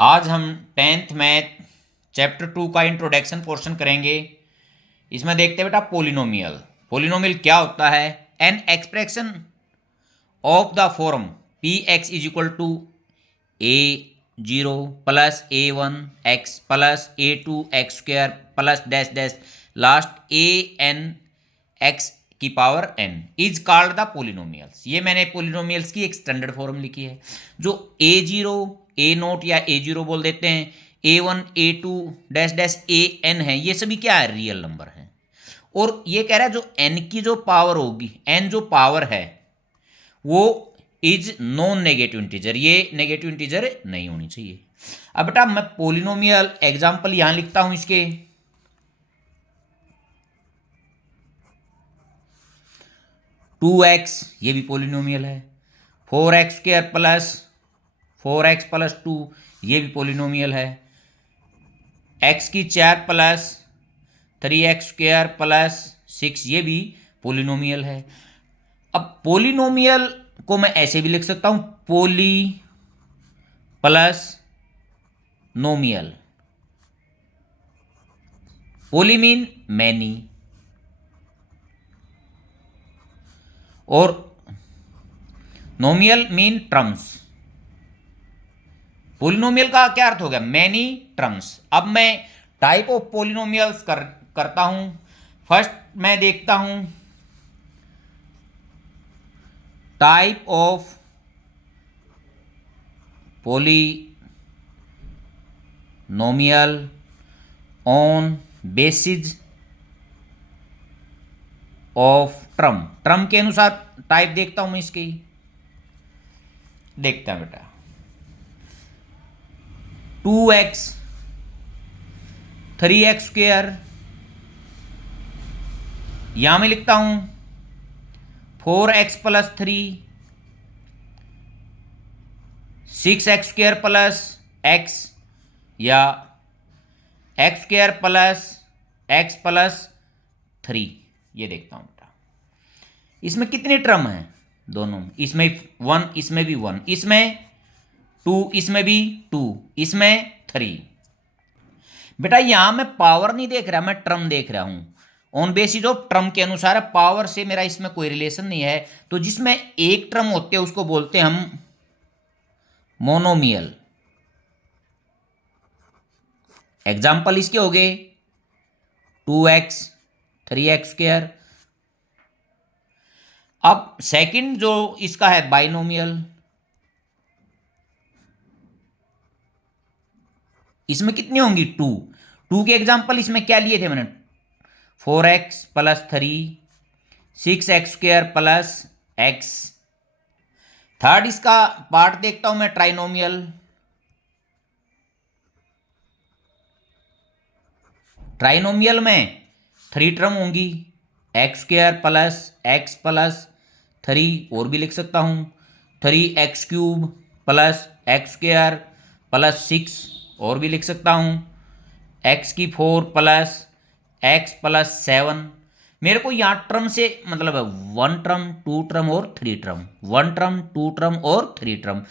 आज हम 10th math chapter 2 का इंट्रोडक्शन पोर्शन करेंगे। इसमें देखते हैं बेटा पोलिनोमियल। पोलिनोमियल क्या होता है? An expression of the form P X is equal to a0 plus a1 x plus a2 x² plus dash dash last an x की power n is called the polynomials. ये मैंने polynomials की एक standard form लिखी है। जो a0 a0 या a0 बोल देते हैं, a1 a2 dash dash an है, ये सभी क्या है? रियल नंबर है। और ये कह रहा है जो n की जो पावर होगी, n जो पावर है वो इज नॉन नेगेटिव इंटीजर, ये नेगेटिव इंटीजर नहीं होनी चाहिए। अब बेटा मैं पोलिनोमियल एग्जांपल यहां लिखता हूं इसके। 2x ये भी पोलिनोमियल है, 4x² प्लस 4x प्लस 2 ये भी पोलिनोमियल है, x की 4 प्लस 3x² प्लस 6 ये भी पोलिनोमियल है। अब पोलिनोमियल को मैं ऐसे भी लिख सकता हूं, पोली प्लस नोमियल। पोली मीन मैनी और नोमियल मीन ट्रम्स। पोलिनोमियल का क्या अर्थ हो गया? Many terms. अब मैं टाइप ऑफ पोलिनोमियल्स करता हूं। फर्स्ट मैं देखता हूं type of polynomial on basis of term. Term के अनुसार टाइप देखता हूं मैं इसकी। देखता हूं बेटा 2x 3x², यहां मैं लिखता हूं 4x plus 3 6x² plus x या x² प्लस x प्लस 3। ये देखता हूं बेटा इसमें कितने टर्म हैं? दोनों, इसमें 1 इसमें भी 1, इसमें 2 इसमें भी 2, इसमें 3। बेटा यहां मैं पावर नहीं देख रहा, मैं टर्म देख रहा हूं। ऑन बेसिस ऑफ टर्म के अनुसार है, पावर से मेरा इसमें कोई रिलेशन नहीं है। तो जिसमें एक टर्म होते हैं उसको बोलते हैं हम मोनोमियल। एग्जाम्पल इसके हो गए 2x 3x²। अब सेकंड जो इसका है बाइनोमियल, इसमें कितनी होंगी? 2। 2 के एग्जाम्पल इसमें क्या लिए थे मैंने? 4x plus 3 6x² plus x। Third इसका पार्ट देखता हूं मैं ट्राइनोमियल। ट्राइनोमियल में 3 टर्म होंगी, x² प्लस x प्लस 3 और भी लिख सकता हूं 3x³ प्लस x² प्लस 6 और भी लिख सकता हूं x की 4 प्लस x प्लस 7। मेरे को यहाँ टर्म से मतलब है 1 टर्म 2 टर्म और 3 टर्म, 1 टर्म 2 टर्म और 3 टर्म।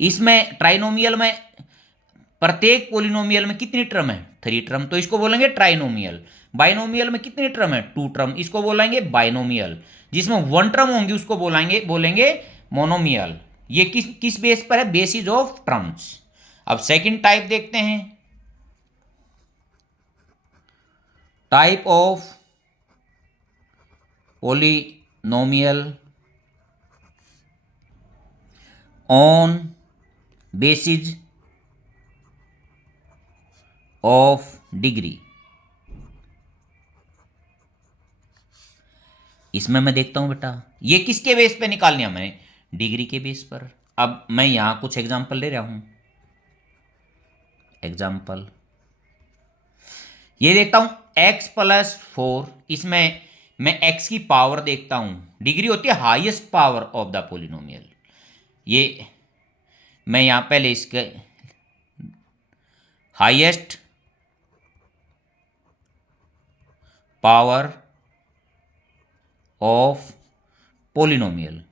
इसमें ट्राइनोमियल में प्रत्येक पोलिनोमियल में कितनी टर्म है? 3 टर्म, तो इसको बोलेंगे ट्राइनोमियल। बाइनोमियल में कितनी टर्म है? 2 टर्म, इसको बोलेंगे बाइनोमियल। जिसमें 1 टर्म होंगी उसको बोलेंगे मोनोमियल। ये किस किस बेस पर है? Basis of terms. अब सेकंड टाइप देखते हैं, type of polynomial on basis of degree. इसमें मैं देखता हूं बेटा ये किसके बेस पे निकालनी है? मैंने डिग्री के बेस पर। अब मैं यहां कुछ एग्जांपल ले रहा हूं। एग्जांपल ये देखता हूं x प्लस 4, इसमें मैं x की पावर देखता हूं। डिग्री होती है highest power of the polynomial. ये मैं यहां पहले इसके highest power of polynomial.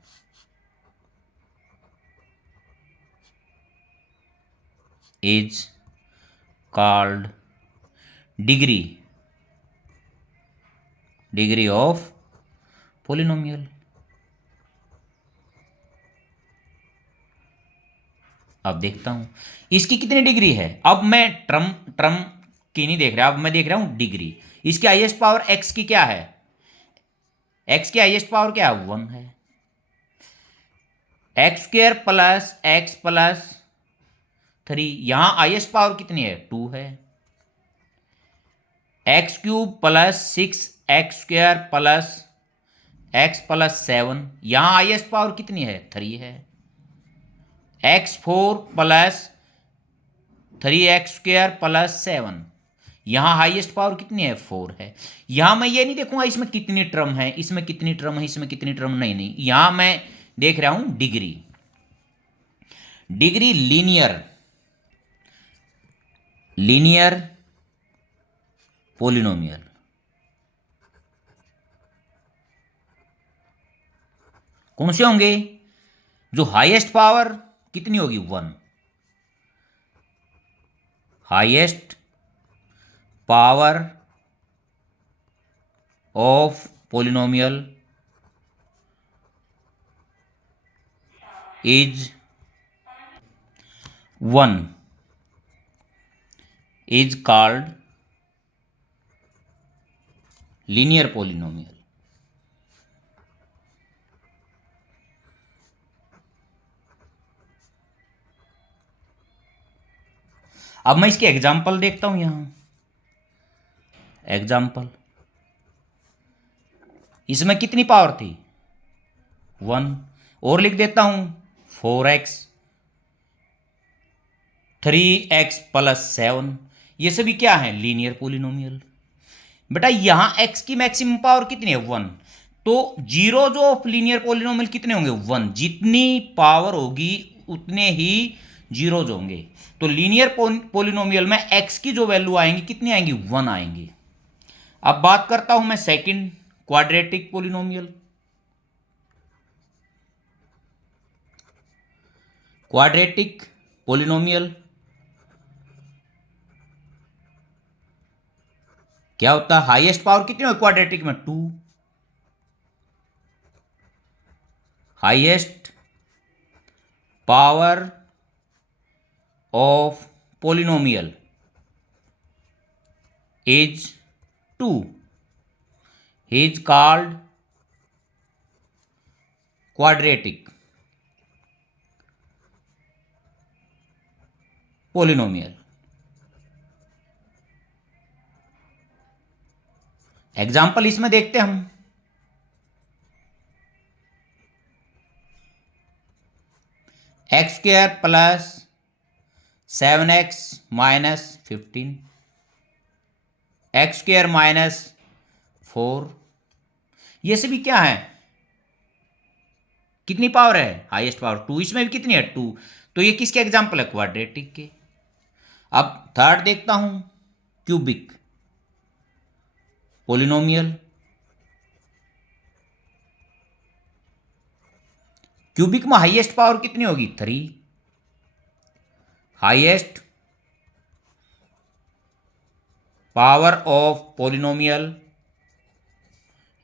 Is called degree of polynomial. अब देखता हूं इसकी कितनी डिग्री है। अब मैं ट्रम ट्रम की नहीं देख रहा, अब मैं देख रहा हूं डिग्री। इसकी हाईएस्ट पावर एक्स की क्या है, एक्स की हाईएस्ट पावर क्या है, 1 है। एक्स स्क्र प्लस 3, यहां हाईएस्ट पावर कितनी है, 2 है। X cube plus 6 x² plus 7, यहां हाईएस्ट पावर कितनी है, 3 है। x4 प्लस 3 x² प्लस 7, यहां हाईएस्ट पावर कितनी है, 4 है। यहां मैं ये नहीं देखूंगा इसमें कितनी टर्म है, इसमें कितनी टर्म है, इसमें कितनी टर्म, नहीं नहीं, यहां मैं देख रहा हूं डिग्री। Degree linear polynomial. कौन से होंगे, जो हाईएस्ट पावर कितनी होगी, 1। Highest power of polynomial is 1 is called linear polynomial. अब मैं इसके एग्जाम्पल देखता हूं, यहां एग्जाम्पल, इसमें कितनी पावर थी, 1, और लिख देता हूं 4x 3x प्लस 7, ये सभी क्या है, लीनियर पोलिनोमियल। बेटा यहां x की मैक्सिमम पावर कितनी है, 1, तो जीरो जो ऑफ लीनियर पोलिनोमियल कितने होंगे, 1, जितनी पावर होगी उतने ही जीरोज होंगे। तो लीनियर पोलिनोमियल में x की जो वैल्यू आएंगी कितनी आएंगी, 1 आएंगी। अब बात करता हूं मैं second quadratic polynomial. Quadratic polynomial क्या होता है, हाईएस्ट पावर कितनी होगी क्वाड्रेटिक में, 2। Highest power of polynomial is 2 is called quadratic polynomial. Example इसमें देखते हैं हम, x² plus 7x minus 15, x² minus 4, ये सभी क्या है, कितनी पावर है, हाईएस्ट पावर 2, इसमें भी कितनी है, 2, तो ये किसके एग्जाम्पल है, क्वाड्रेटिक के। अब थर्ड देखता हूं क्यूबिक पोलिनोमियल। क्यूबिक में हाईएस्ट पावर कितनी होगी, 3। Highest power of polynomial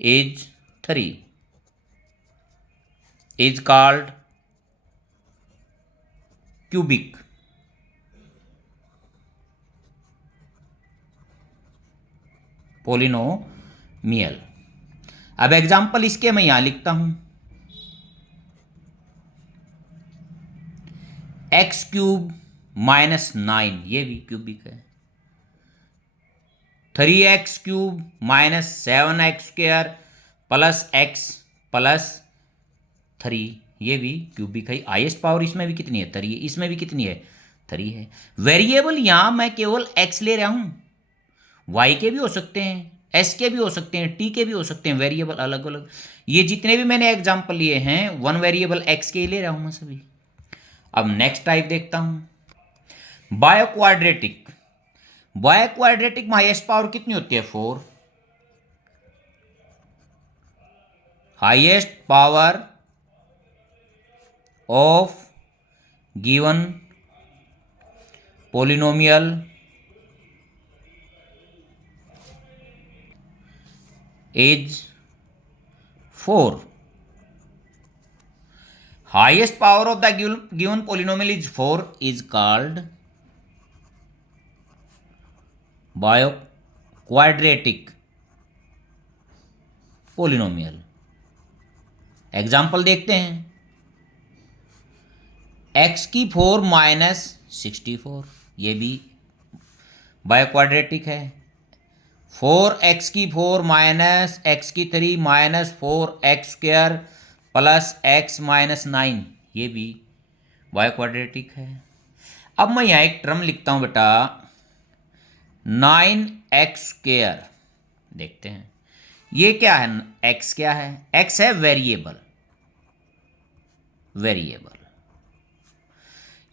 is 3 is called cubic polynomial. अब एग्जाम्पल इसके मैं यहां लिखता हूं, x³ माइनस 9, ये भी क्यूबिक है। 3x³ minus 7x² plus x plus 3, ये भी क्यूबिक है। हाईएस्ट पावर इसमें भी कितनी है, 3 है, इसमें भी कितनी है, 3 है। वेरिएबल यहां मैं केवल x ले रहा हूं, y के भी हो सकते हैं, s के भी हो सकते हैं, t के भी हो सकते हैं, वेरिएबल अलग अलग। ये जितने भी मैंने एग्जाम्पल लिए हैं, 1 वेरिएबल x के ही ले रहा हूं मैं सभी। अब नेक्स्ट टाइप देखता हूं, बायोक्वाड्रेटिक। बायोक्वाड्रेटिक में हाईएस्ट पावर कितनी होती है, 4। Highest power of given polynomial is 4, highest power of the given polynomial is 4 is called quadratic polynomial। Example देखते हैं। x की 4 माइनस 64, ये भी बायोक्वाड्रेटिक है। 4x की 4 माइनस x की 3 minus 4x square plus x minus 9, ये भी बायोक्वाड्रेटिक है। अब मैं यहाँ एक टर्म लिखता हूँ बेटा, 9x स्क्वायर। देखते हैं ये क्या है, x क्या है, x है वेरिएबल।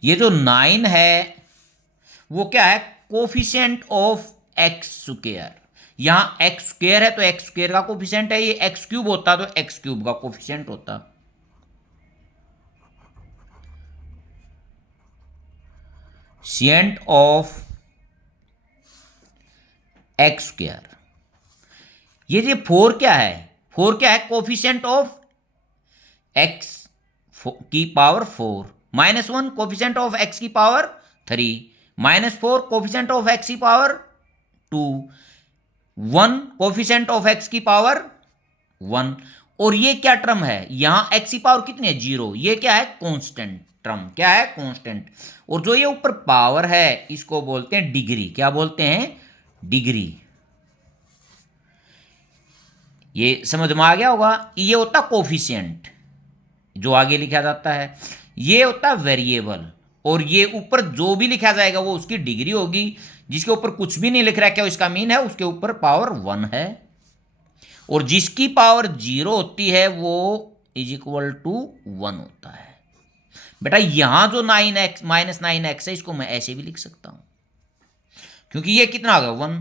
ये जो 9 है वो क्या है, कोफिशिएंट ऑफ एक्स स्क्वायर। यहां एक्स स्क्वायर है तो एक्स स्क्वायर का कोफिशिएंट है, ये एक्स क्यूब होता तो एक्स क्यूब का कोफिशिएंट होता। कोफिशिएंट ऑफ एक्स स्क्वायर, ये 4 क्या है, 4 क्या है, कोफिशिएंट ऑफ एक्स की पावर 4, -1 कोफिशिएंट ऑफ एक्स की पावर 3, -4 कोफिशिएंट ऑफ एक्स की पावर 2, 1 कोफिशिएंट ऑफ एक्स की पावर 1। और ये क्या टर्म है, यहां एक्स की पावर कितनी है, 0, ये क्या है, कांस्टेंट टर्म, क्या है, कांस्टेंट। और जो ये ऊपर पावर है इसको बोलते हैं डिग्री, क्या बोलते हैं, डिग्री। ये समझ में आ गया होगा। ये होता कोफिशिएंट जो आगे लिखा जाता है, ये होता है वेरिएबल, और ये ऊपर जो भी लिखा जाएगा वो उसकी डिग्री होगी। जिसके ऊपर कुछ भी नहीं लिख रहा है, क्या इसका मीन है, उसके ऊपर पावर 1 है। और जिसकी पावर 0 होती है वो इज इक्वल टू 1 होता है। बेटा यहां जो 9x माइनस 9x है, इसको मैं ऐसे भी लिख सकता हूं, क्योंकि ये कितना आ गया, 1।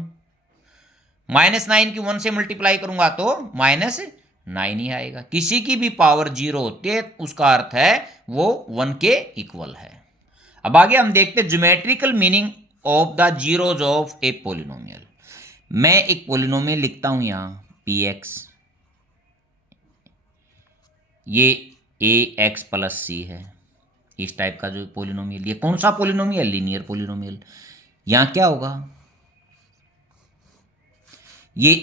-9 की 1 से मल्टीप्लाई करूंगा तो -9 ही आएगा। किसी की भी पावर 0 होती है उसका अर्थ है वो 1 के इक्वल है। अब आगे हम देखते हैं geometrical meaning of the zeros of A polynomial. मैं एक पोलिनोमियल लिखता हूं यहां px, ये ax प्लस सी है, इस टाइप का जो पोलिनोमियल। ये कौन सा पोलिनोमियल, लीनियर पोलिनोमियल। यहां क्या होगा, ये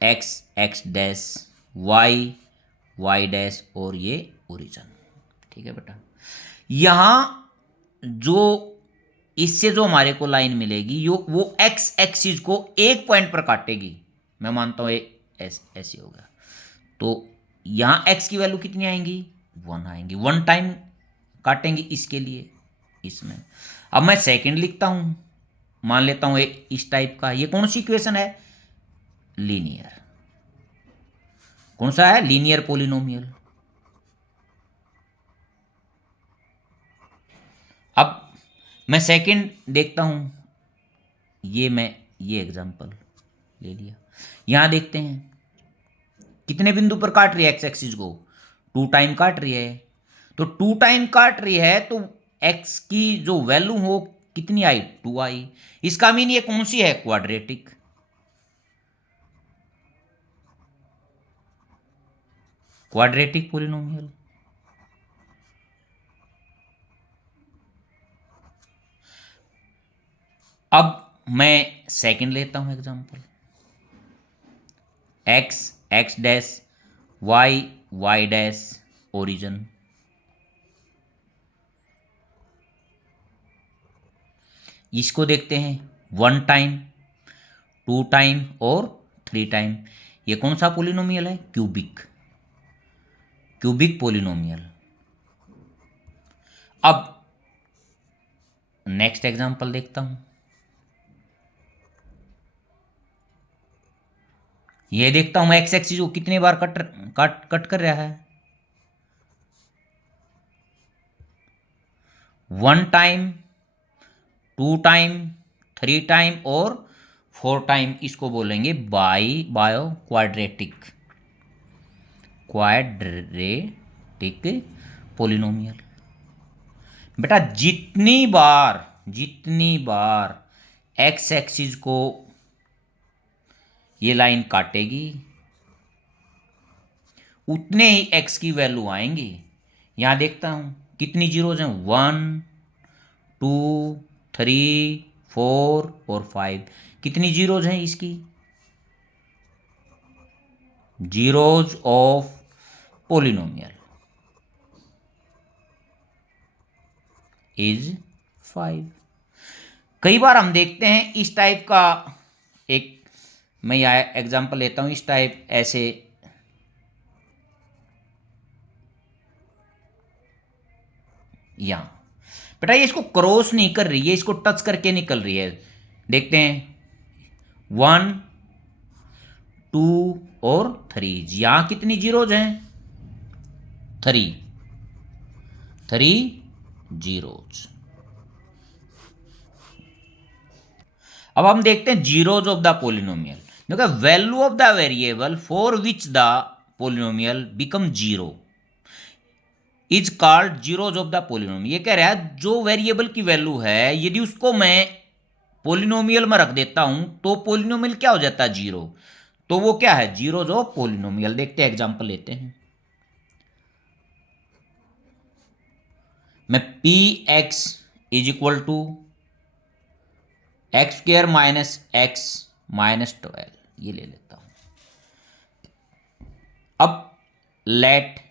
x x dash y y dash और ये ओरिजिन, ठीक है बेटा। यहां जो इससे जो हमारे को लाइन मिलेगी वो x एक्सिस को एक पॉइंट पर काटेगी। मैं मानता हूं ऐसे होगा, तो यहां x की वैल्यू कितनी आएंगी, 1 आएंगी, 1 टाइम काटेंगे इसके लिए इसमें। अब मैं सेकंड लिखता हूं, मान लेता हूं इस टाइप का। ये कौन सी इक्वेशन है, लीनियर। कौन सा है, लीनियर पोलिनोमियल। अब मैं सेकंड देखता हूं, ये एग्जांपल ले लिया। यहां देखते हैं कितने बिंदु पर काट रही है एक्स एक्सिस को, 2 टाइम काट रही है। तो 2 टाइम काट रही है तो एक्स की जो वैल्यू हो कितनी आई, 2 आई। इसका मीन ये कौन सी है, क्वाड्रेटिक। Quadratic polynomial. अब मैं सेकंड लेता हूं example, x x dash y y dash origin. इसको देखते हैं 1 टाइम, 2 टाइम और 3 टाइम। ये कौन सा पोलिनोमियल है, क्यूबिक पोलिनोमियल। अब नेक्स्ट एग्जांपल देखता हूं। ये देखता हूं एक्स एक्सिस को कितने बार कट कर रहा है, 1 टाइम, 2 टाइम, 3 टाइम और 4 टाइम। इसको बोलेंगे बायो क्वाड्रेटिक पोलिनोमियल। बेटा जितनी बार जितनी बार एक्स एक्सिस को ये लाइन काटेगी उतने ही एक्स की वैल्यू आएंगी। यहां देखता हूं कितनी जीरोज हैं, 1 2 3 4 और 5। कितनी जीरोज हैं इसकी, जीरोज ऑफ पोलिनोमियल इज 5। कई बार हम देखते हैं इस टाइप का, एक मैं यहाँ एग्जांपल लेता हूं, इस टाइप ऐसे यहां बेटा ये इसको क्रॉस नहीं कर रही है, इसको टच करके निकल रही है। देखते हैं 1 2 और 3, यहां कितनी जीरोज हैं, 3 जीरोज। अब हम देखते हैं जीरोज ऑफ द पोलिनोमियल। देखो value of the variable for which the polynomial become zero is called zeros of the polynomial. ये कह रहा है जो वेरिएबल की वैल्यू है यदि उसको मैं पोलिनोमियल में रख देता हूं तो पोलिनोमियल क्या हो जाता है, जीरो। तो वो क्या है, जीरोज ऑफ पोलिनोमियल। देखते हैं एग्जांपल लेते हैं। मैं P X is equal to X square minus X minus 12 ये ले लेता हूं। अब let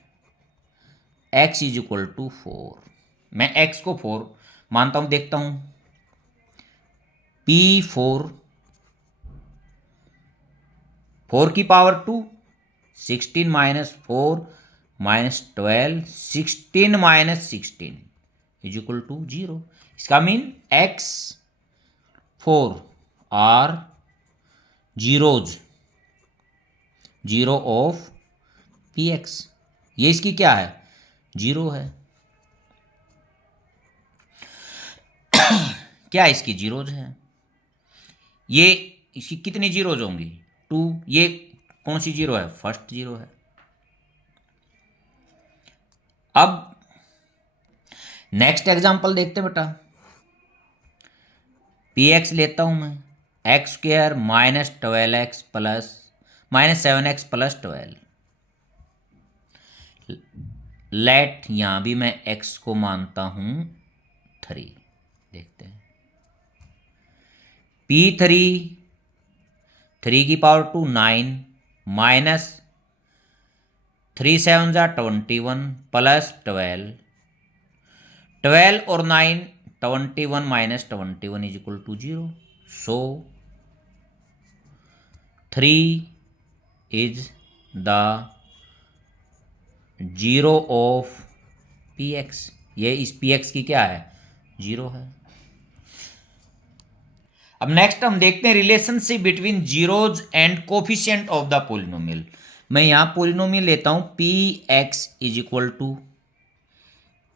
x is equal to 4, मैं x को 4 मानता हूं। देखता हूं P4 4 की power 2, 16 minus 4 minus 12, 16 minus 16 is equal to 0। इसका mean x4 are zeros, zero of px। ये इसकी क्या है, जीरो है। क्या इसकी जीरोज है, ये इसकी कितनी जीरोज होंगी, 2। ये कौन सी जीरो है, फर्स्ट जीरो है। अब नेक्स्ट एग्जांपल देखते हैं बेटा। पी एक्स लेता हूं मैं, X square minus 12x plus minus 7x plus 12। Let यहां भी मैं x को मानता हूं 3। देखते हैं P3 3 की पावर 2 9 माइनस 3 7 जा 21 प्लस 12, 12 और 9 21 minus 21 is equal to 0। So 3 is the zero of P X. ये इस पी एक्स की क्या है, जीरो है। अब नेक्स्ट हम देखते हैं relationship between zeros and coefficient of the polynomial. मैं यहां पोलिनोमियल लेता हूं P X is equal to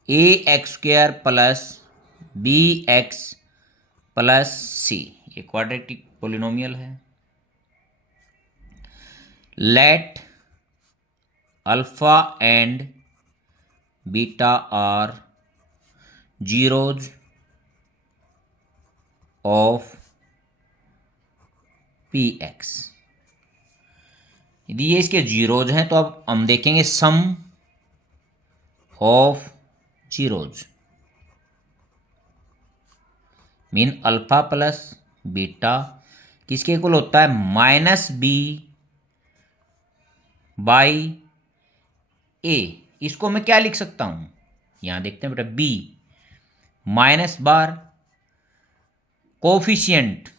A X square plus B X plus C. ये क्वाड्रेटिक पोलिनोमियल है। Let alpha and beta are zeros of P X. यदि ये इसके zeros हैं तो अब हम देखेंगे sum of zeros mean alpha plus beta किसके इक्वल होता है, माइनस बी बाई ए। इसको मैं क्या लिख सकता हूं, यहां देखते हैं बेटा, बी माइनस बार coefficient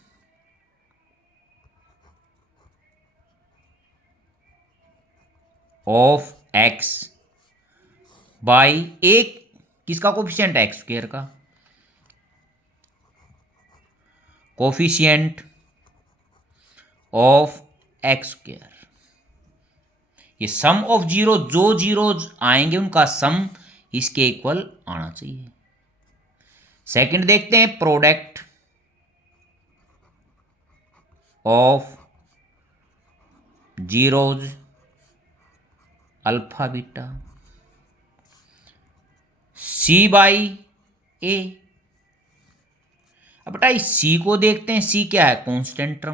of X by A. किसका कोफिशिएंट है, एक्स स्क्र का। Coefficient of X square. ये सम ऑफ जीरो, जो जीरोज आएंगे उनका सम इसके इक्वल आना चाहिए। सेकंड देखते हैं product of zeros alpha beta C by A. अब बेटा इस सी को देखते हैं, सी क्या है, constant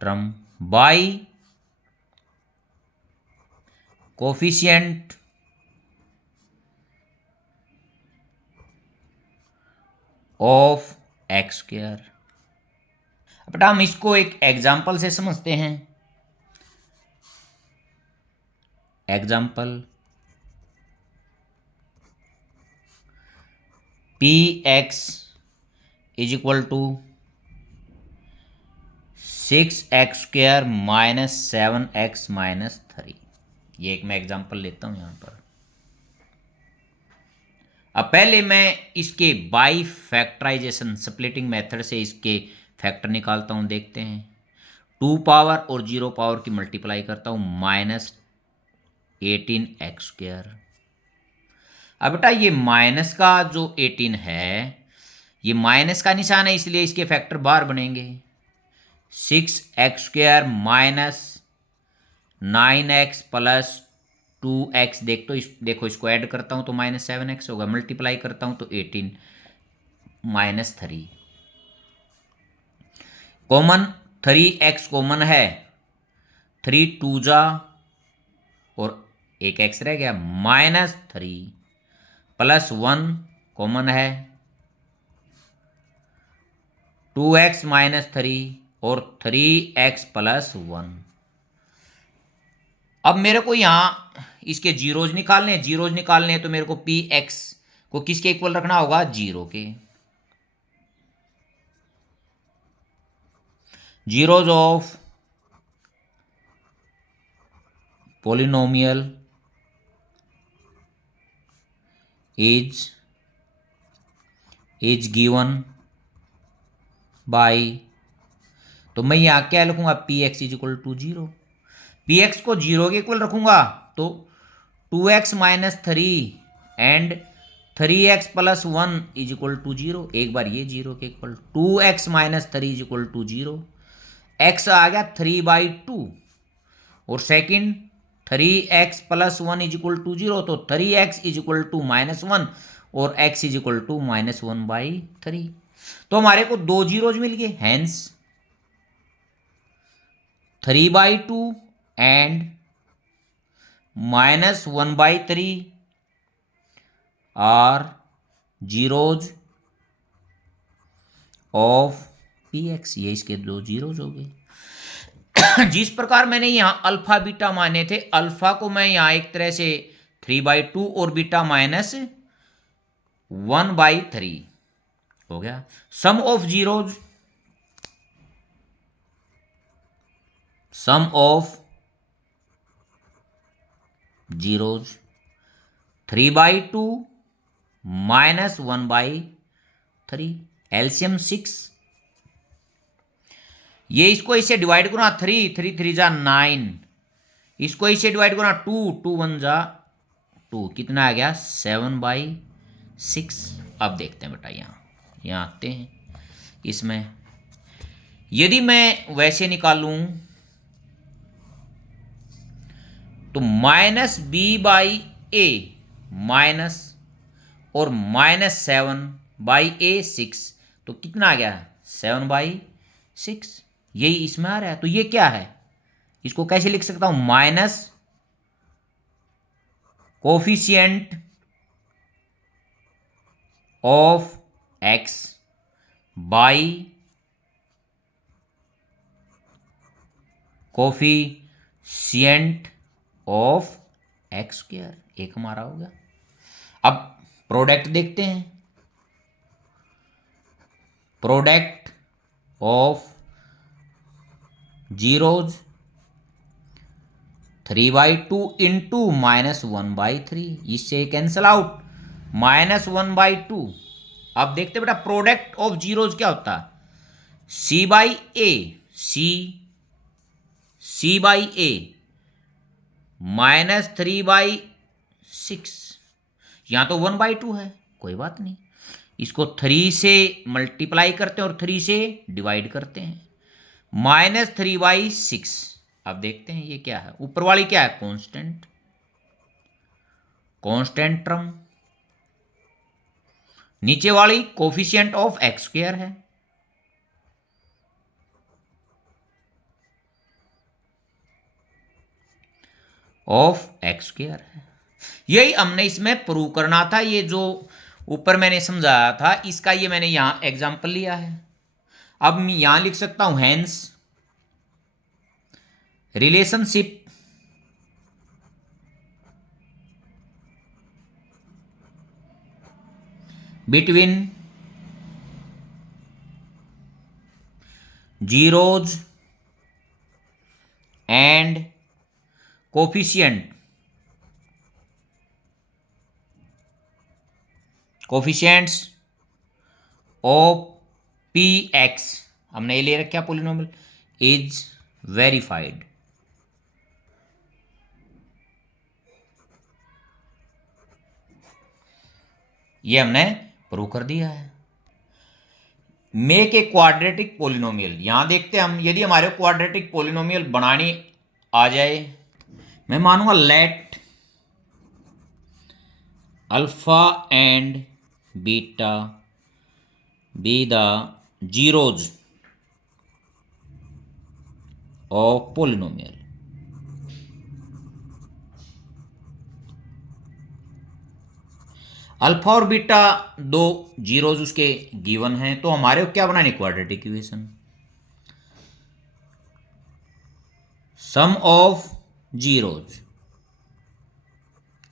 term by coefficient of X square. बेटा हम इसको एक एग्जाम्पल से समझते हैं। Example P X is equal to 6x² minus 7x minus 3। ये एक मैं एग्जाम्पल लेता हूं यहां पर। अब पहले मैं इसके बाई फैक्टराइजेशन स्प्लिटिंग मेथड से इसके फैक्टर निकालता हूं, देखते हैं। 2 पावर और 0 पावर की मल्टीप्लाई करता हूं, माइनस 18x²। अब बेटा ये माइनस का जो 18 है, ये माइनस का निशान है, इसलिए इसके फैक्टर बाहर बनेंगे। 6x² minus 9x plus 2x। देखो इसको ऐड करता हूं तो माइनस 7x होगा, मल्टीप्लाई करता हूं तो 18 माइनस 3। कॉमन 3x कॉमन है, 3 2 जा और एक x रह गया, माइनस 3 प्लस 1 कॉमन है, 2x माइनस 3 और 3x प्लस 1। अब मेरे को यहां इसके जीरोज निकालने हैं, तो मेरे को पी एक्स को किसके इक्वल रखना होगा, 0 के। Zeros of polynomial is given by, तो मैं यहां क्या लिखूंगा, P X is equal to 0। P X को 0 के इक्वल रखूंगा तो 2x minus 3 and 3x plus 1 is equal to 0। एक बार ये 0 के equal, 2x minus 3 is equal to 0। x आ गया 3/2 और second 3x plus 1 is equal to 0, तो 3x is equal to minus 1 और x is equal to minus 1/3। तो हमारे को 2 जीरोज मिल गए, hence 3/2 and minus 1/3 are zeros of P X. ये इसके 2 जीरोज हो गए। जिस प्रकार मैंने यहां अल्फा बीटा माने थे, अल्फा को मैं यहां एक तरह से 3/2 और बीटा माइनस 1/3 हो गया। Sum of zeros, sum of zeros 3/2 minus 1/3, LCM 6। ये इसको इसे डिवाइड करो 3 3 3 जा 9, इसको इसे डिवाइड करो 2 2 1 जा 2, कितना आ गया 7/6। अब देखते हैं बेटा, यहाँ आते हैं। इसमें यदि मैं वैसे निकालूं तो माइनस b/a माइनस और माइनस 7/a 6, तो कितना आ गया 7/6। यही इसमें आ रहा है। तो ये क्या है, इसको कैसे लिख सकता हूं, minus coefficient of x by coefficient of x²। एक हमारा हो गया। अब प्रोडक्ट देखते हैं। Product of zeros 3/2 into minus 1/3, इससे कैंसल आउट, माइनस 1/2। अब देखते बेटा प्रोडक्ट ऑफ जीरोज क्या होता है, c/a, c/a माइनस 3/6। यहां तो 1/2 है, कोई बात नहीं, इसको 3 से मल्टीप्लाई करते हैं और 3 से डिवाइड करते हैं, माइनस 3/6। अब देखते हैं ये क्या है, ऊपर वाली क्या है, कांस्टेंट टर्म नीचे वाली कोफिशिएंट ऑफ एक्स स्क्वायर है, ऑफ एक्स स्क्वायर है। यही हमने इसमें प्रूव करना था। ये जो ऊपर मैंने समझाया था इसका ये मैंने यहां एग्जांपल लिया है। अब मैं यहां लिख सकता हूं hence relationship between zeros and coefficients of P x, हमने ये ले रखा पोलिनोमियल, इज वेरीफाइड। ये हमने प्रूव कर दिया है। मेक ए क्वाड्रेटिक पोलिनोमियल, यहां देखते हैं हम, यदि हमारे क्वाड्रेटिक पोलिनोमियल बनानी आ जाए, मैं मानूंगा let alpha and beta be the zeros of polynomial. Alpha और बीटा दो जीरोज उसके गिवन हैं, तो हमारे को क्या बनानी, quadratic equation. Sum of zeros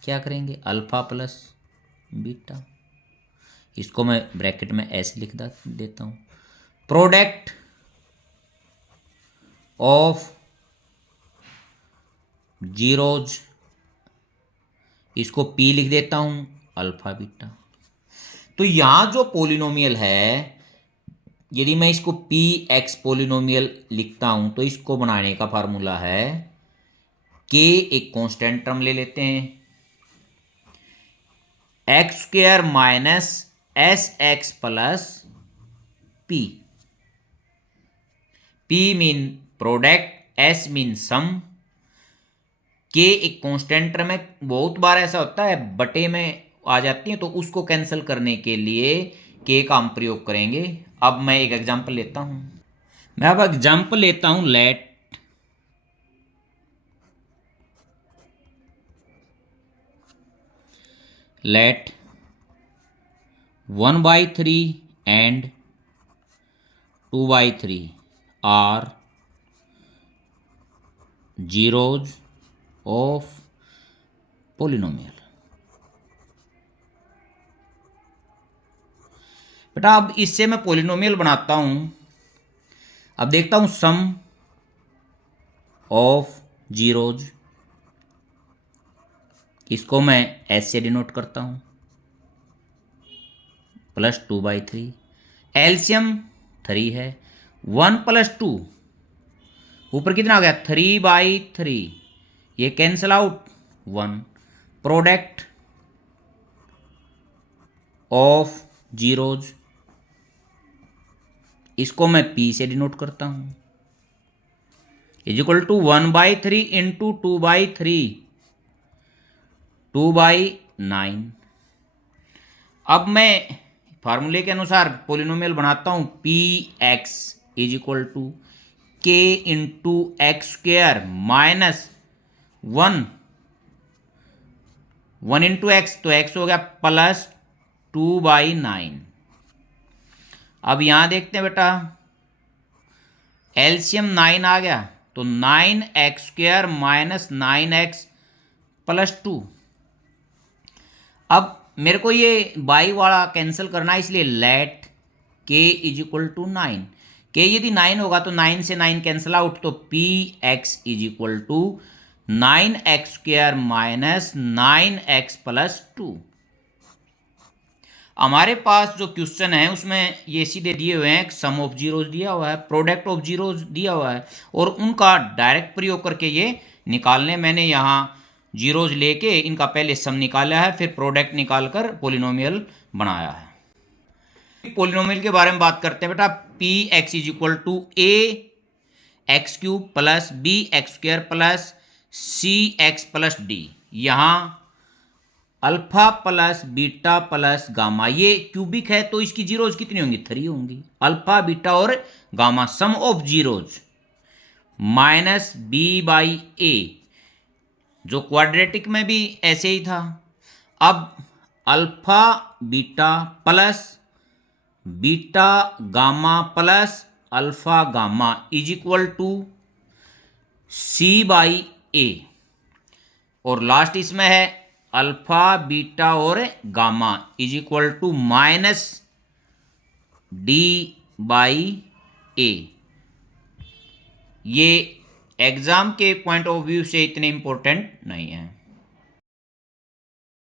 क्या करेंगे, अल्फा प्लस बीटा, इसको मैं ब्रैकेट में ऐसे लिख देता हूं, प्रोडक्ट ऑफ जीरोज, इसको पी लिख देता हूं, अल्फा बीटा। तो यहां जो पोलिनोमियल है, यदि मैं इसको पी एक्स पोलिनोमियल लिखता हूं तो इसको बनाने का फार्मूला है के, एक कांस्टेंट टर्म ले लेते हैं, X square minus S X plus P. P mean product, S mean sum, के एक कांस्टेंट टर्म है, बहुत बार ऐसा होता है बटे में आ जाती है, तो उसको कैंसिल करने के लिए के का हम प्रयोग करेंगे। अब मैं एक एग्जांपल लेता हूं, मैं अब एग्जांपल लेता हूं, let 1/3 and 2/3 are zeros of polynomial. बेटा अब इससे मैं पोलिनोमियल बनाता हूं। अब देखता हूं सम ऑफ जीरोज, इसको मैं एस से डिनोट करता हूं, प्लस 2/3, एलसीएम 3 है, 1 + 2, ऊपर कितना आ गया 3/3, ये cancel out 1, product of zeros, इसको मैं पी से डिनोट करता हूं, इज इक्वल टू 1/3 इंटू 2/3, 2/9। अब मैं फार्मूले के अनुसार पोलिनोमियल बनाता हूं, P X is equal to K into X square minus 1 into X, तो एक्स हो गया प्लस 2/9। अब यहां देखते हैं बेटा, एलसीएम 9 आ गया, तो 9x² माइनस 9x प्लस 2। अब मेरे को ये बाई वाला कैंसिल करना है, इसलिए लेट के इज इक्वल टू 9। के यदि 9 होगा तो 9 से 9 कैंसिल आउट, तो P X is equal to 9x² minus 9x plus 2। हमारे पास जो क्वेश्चन है उसमें ये सीधे दिए हुए हैं, सम ऑफ जीरोज दिया हुआ है, प्रोडक्ट ऑफ जीरोज दिया हुआ है, और उनका डायरेक्ट प्रयोग करके ये निकालने, मैंने यहाँ जीरोज लेके इनका पहले सम निकाला है, फिर प्रोडक्ट निकालकर पोलिनोमियल बनाया है। पोलिनोमियल के बारे में बात करते हैं बेटा, P X is equal to A X cube plus B X square plus C X plus D. यहाँ alpha plus beta plus gamma, ये क्यूबिक है तो इसकी जीरोज कितनी होंगी, 3 होंगी। अल्फा बीटा और gamma sum of zeros minus B by A, जो क्वाड्रेटिक में भी ऐसे ही था। अब alpha beta plus beta gamma plus alpha gamma is equal to C by ए, और लास्ट इसमें है अल्फा बीटा और gamma is equal to minus D by A. ये एग्जाम के पॉइंट ऑफ व्यू से इतने इंपॉर्टेंट नहीं है।